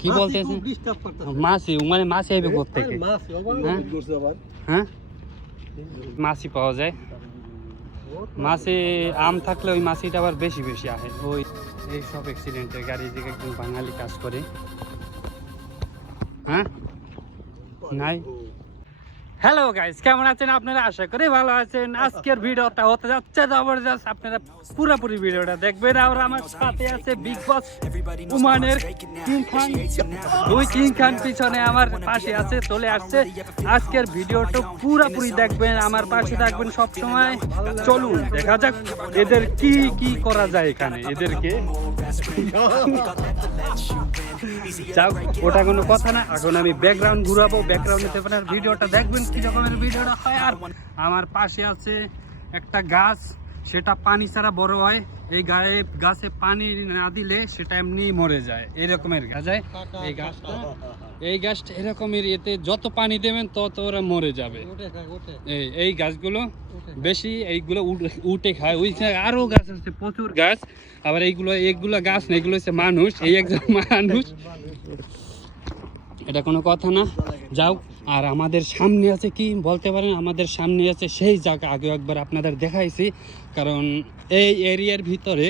কি বলতেছেন? মাছি মানে মাছি আইবে কোত্থেকে? হ্যাঁ মাছি পাওয়া যায়। মাছি আম থাকলে ওই মাছিটা আবার বেশি বেশি আসে। ওই এই সব অ্যাক্সিডেন্টের গাড়ি দিকে একজন বাঙালি কাজ করে। হ্যাঁ নাই। হ্যালো গাইস, কেমন আছেন আপনারা? আশা করি ভালো আছেন। আজকের ভিডিওটা হতে যাচ্ছে জবরদস্ত। আপনারা পুরোপুরি ভিডিওটা দেখবেন। আর আমার সাথে আছে বিগ বস ওমানের কিং খান। ওই কিং খান পিছনে আমার পাশে আছে, চলে আসছে। আজকের ভিডিওটা পুরোপুরি দেখবেন, আমার পাশে থাকবেন সব সময়। চলুন দেখা যাক এদের কি কি করা যায় এখানে। এদেরকে যাও, ওটা কোনো কথা না। এখন আমি ব্যাকগ্রাউন্ড ঘুরাবো, ব্যাকগ্রাউন্ড নিতে পারেন, ভিডিওটা দেখবেন কি রকমের ভিডিওটা হয়। আর আমার পাশে আছে একটা গাছ, সেটা পানি ছাড়া বড় হয়। এই গাছে পানি না দিলে সেটা এমনি মরে যায়, এরকমের গাছ যায় এই গাছটা এরকমের। এতে যত পানি দেবেন তত ওরা মরে যাবে। এই গাছগুলো বেশি এইগুলো উঠে খায়। ওইখানে আরো গাছ আছে, প্রচুর গাছ। আবার এইগুলো গাছ না, এগুলো হচ্ছে মানুষ। এই একজন মানুষ, এটা কোনো কথা না। যাও, আর আমাদের সামনে আছে কি বলতে পারেন? আমাদের সামনে আছে সেই জায়গা, আগে একবার আপনাদের দেখাইছি। কারণ এই এরিয়ার ভিতরে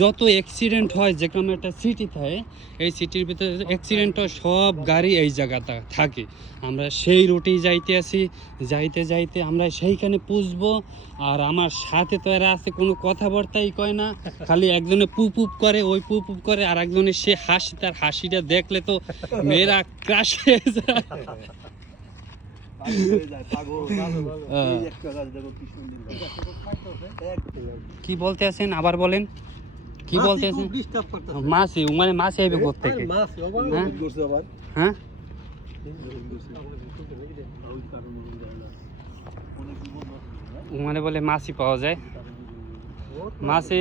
যত অ্যাক্সিডেন্ট হয়, যে কোনো একটা সিটি থাকে, এই সিটির ভিতরে অ্যাক্সিডেন্ট হয়, সব গাড়ি এই জায়গাটা থাকে। আমরা সেই রুটেই যাইতে আসি, যাইতে যাইতে আমরা সেইখানে পুষবো। আর আমার সাথে তো এরা আছে, কোনো কথাবার্তাই কয় না, খালি একজনে পুপ করে, ওই পুপ করে, আর একজনের সে হাসি, তার হাসিটা দেখলে তো মেয়েরা ক্রাশ হয়ে যায়। কি বলতে আছেন আবার বলেন? কি বলতেছেন? মাছি মানে মাছি আইবে কোত্থেকে? হ্যাঁ মানে বলে মাছি পাওয়া যায়। মাছি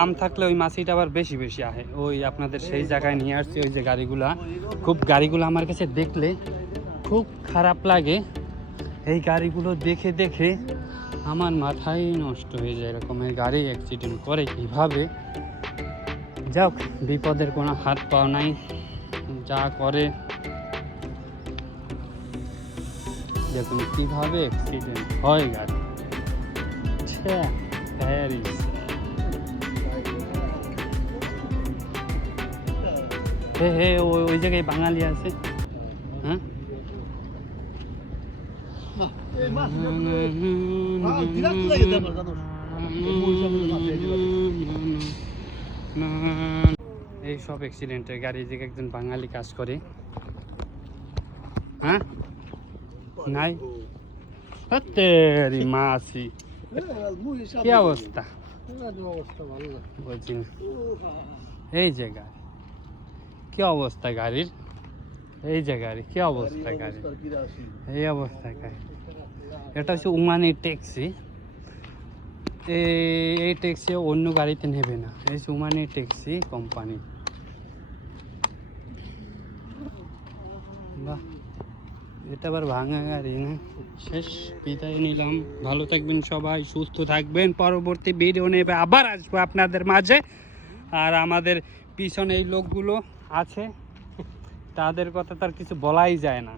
আম থাকলে ওই মাছিটা আবার বেশি বেশি আসে। ওই আপনাদের সেই জায়গায় নিয়ে আসছি। ওই যে গাড়িগুলো আমার কাছে দেখলে খুব খারাপ লাগে। এই গাড়িগুলো দেখে দেখে আমার মাথাই নষ্ট হয়ে যায়। এরকমের গাড়ি অ্যাক্সিডেন্ট করে কিভাবে? যাক, বিপদের কোনো হাত পাও নাই, যা করে দেখুন কিভাবে অ্যাক্সিডেন্ট হয় গাড়ি। হে ওই জায়গায় বাঙালি আছে। হ্যাঁ এই সব অ্যাক্সিডেন্টের গাড়ি দিকে একজন বাঙালি কাজ করে। হ্যাঁ নাই তেরি মাসি, কি অবস্থা বলছি না। এই যে গাড়ি কি অবস্থা গাড়ির, এই যে গাড়ি কি অবস্থা গাড়ি, এই অবস্থা গাড়ি। এটা হচ্ছে ওমানি ট্যাক্সি। এই ট্যাক্সি অন্য গাড়িতে নেবে না, এই ওমানি ট্যাক্সি কোম্পানি। বাহ, এটা আবার ভাঙা গাড়ি না। শেষ, বিদায় নিলাম। ভালো থাকবেন সবাই, সুস্থ থাকবেন। পরবর্তী ভিডিও নেবে আবার আসবো আপনাদের মাঝে। আর আমাদের পিছনে এই লোকগুলো আছে, তাদের কথা তার কিছু বলাই যায় না।